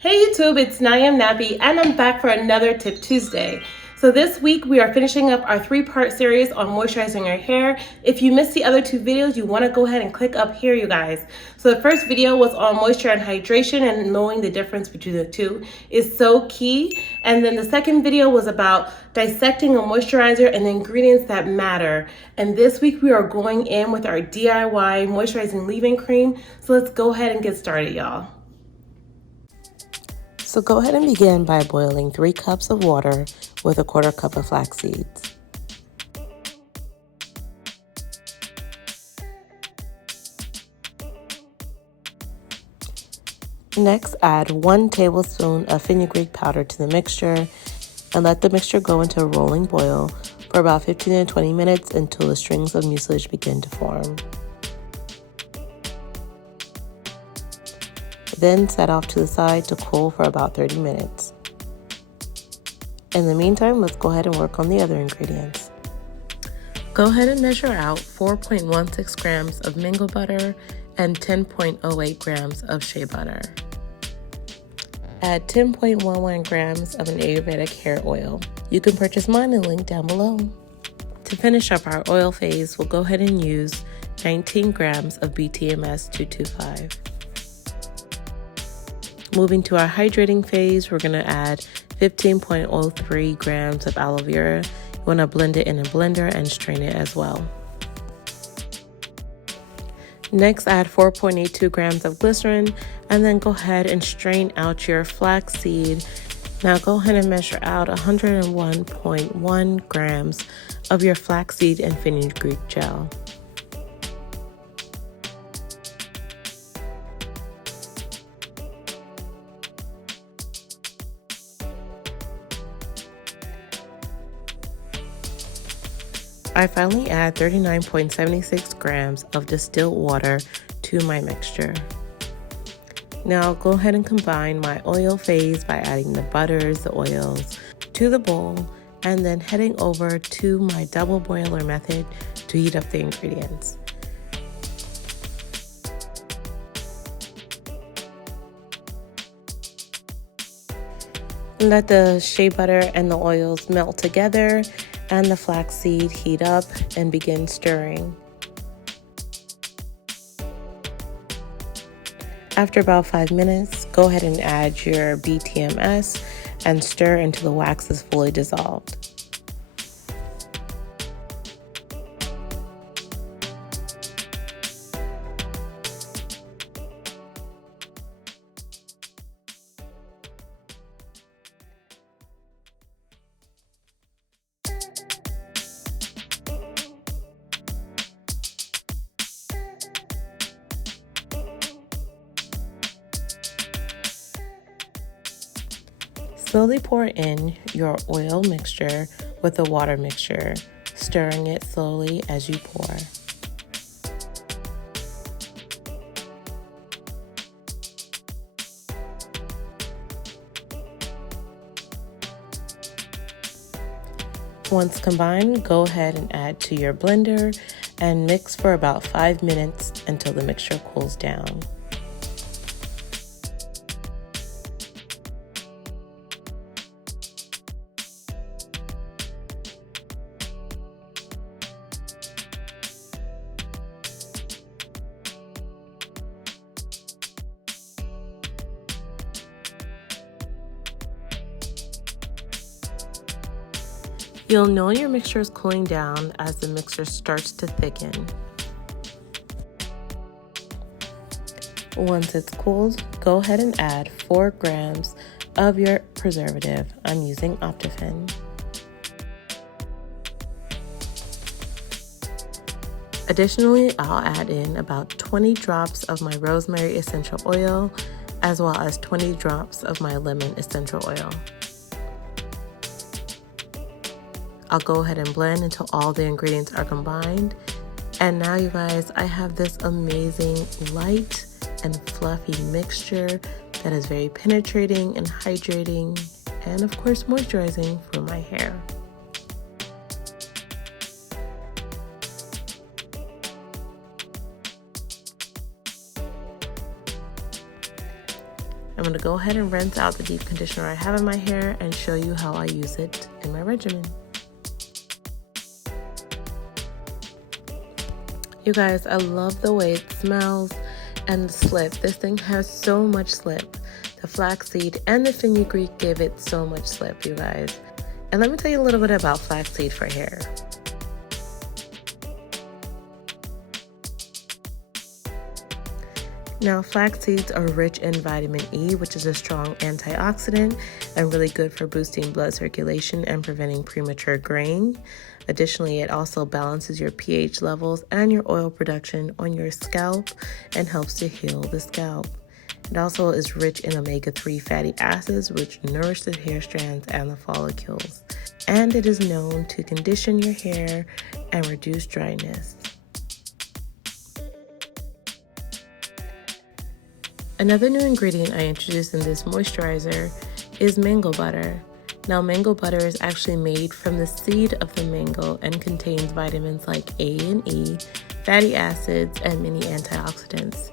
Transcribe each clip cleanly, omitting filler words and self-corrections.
Hey YouTube, it's NowIAmNappy and I'm back for another Tip Tuesday. So this week we are finishing up our 3-part series on moisturizing our hair. If you missed the other 2 videos, you want to go ahead and click up here, you guys. So the first video was on moisture and hydration, and knowing the difference between the two is so key. And then the second video was about dissecting a moisturizer and the ingredients that matter. And this week we are going in with our DIY moisturizing leave-in cream. So let's go ahead and get started, y'all. So go ahead and begin by boiling 3 cups of water with a 1/4 cup of flax seeds. Next, add 1 tablespoon of fenugreek powder to the mixture and let the mixture go into a rolling boil for about 15 to 20 minutes until the strings of mucilage begin to form. Then set off to the side to cool for about 30 minutes. In the meantime, let's go ahead and work on the other ingredients. Go ahead and measure out 4.16 grams of mango butter and 10.08 grams of shea butter. Add 10.11 grams of an Ayurvedic hair oil. You can purchase mine in the link down below. To finish up our oil phase, we'll go ahead and use 19 grams of BTMS 225. Moving to our hydrating phase, we're going to add 15.03 grams of aloe vera. You want to blend it in a blender and strain it as well. Next, add 4.82 grams of glycerin and then go ahead and strain out your flaxseed. Now go ahead and measure out 101.1 grams of your flaxseed and fenugreek gel. I finally add 39.76 grams of distilled water to my mixture. Now go ahead and combine my oil phase by adding the butters, the oils to the bowl, and then heading over to my double boiler method to heat up the ingredients. Let the shea butter and the oils melt together and the flaxseed heat up and begin stirring. After about 5 minutes, go ahead and add your BTMS and stir until the wax is fully dissolved. Slowly pour in your oil mixture with the water mixture, stirring it slowly as you pour. Once combined, go ahead and add to your blender and mix for about 5 minutes until the mixture cools down. You'll know your mixture is cooling down as the mixture starts to thicken. Once it's cooled, go ahead and add 4 grams of your preservative. I'm using Optiphen. Additionally, I'll add in about 20 drops of my rosemary essential oil as well as 20 drops of my lemon essential oil. I'll go ahead and blend until all the ingredients are combined. And now you guys, I have this amazing light and fluffy mixture that is very penetrating and hydrating and of course moisturizing for my hair. I'm going to go ahead and rinse out the deep conditioner I have in my hair and show you how I use it in my regimen. You guys, I love the way it smells and the slip. This thing has so much slip. The flaxseed and the fenugreek give it so much slip, you guys. And let me tell you a little bit about flaxseed for hair. Now, flax seeds are rich in vitamin E, which is a strong antioxidant and really good for boosting blood circulation and preventing premature graying. Additionally, it also balances your pH levels and your oil production on your scalp and helps to heal the scalp. It also is rich in omega-3 fatty acids, which nourish the hair strands and the follicles. And it is known to condition your hair and reduce dryness. Another new ingredient I introduced in this moisturizer is mango butter. Now, mango butter is actually made from the seed of the mango and contains vitamins like A and E, fatty acids, and many antioxidants,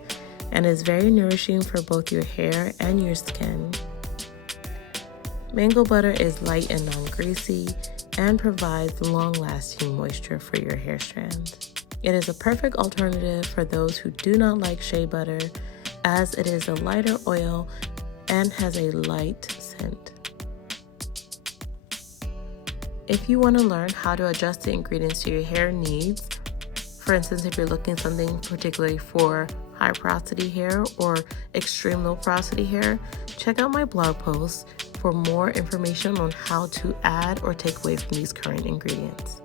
and is very nourishing for both your hair and your skin. Mango butter is light and non-greasy and provides long-lasting moisture for your hair strands. It is a perfect alternative for those who do not like shea butter, as it is a lighter oil and has a light scent. If you want to learn how to adjust the ingredients to your hair needs, for instance, if you're looking something particularly for high porosity hair or extreme low porosity hair, check out my blog post for more information on how to add or take away from these current ingredients.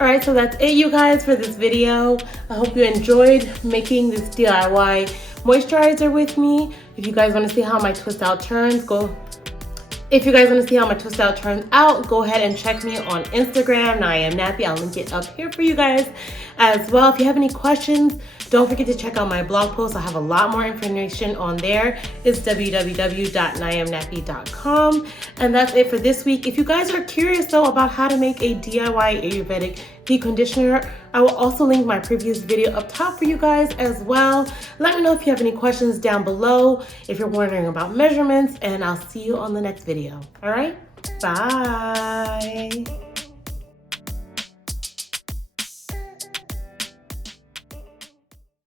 Alright, so that's it, you guys, for this video. I hope you enjoyed making this DIY moisturizer with me. If you guys want to see how my twist out turns, go ahead and check me on Instagram, NowIAmNappy. I'll link it up here for you guys as well. If you have any questions, don't forget to check out my blog post. I have a lot more information on there. It's www.NowIAmNappy.com. And that's it for this week. If you guys are curious though about how to make a DIY Ayurvedic deep conditioner, I will also link my previous video up top for you guys as well. Let me know if you have any questions down below, if you're wondering about measurements, and I'll see you on the next video. All right, bye.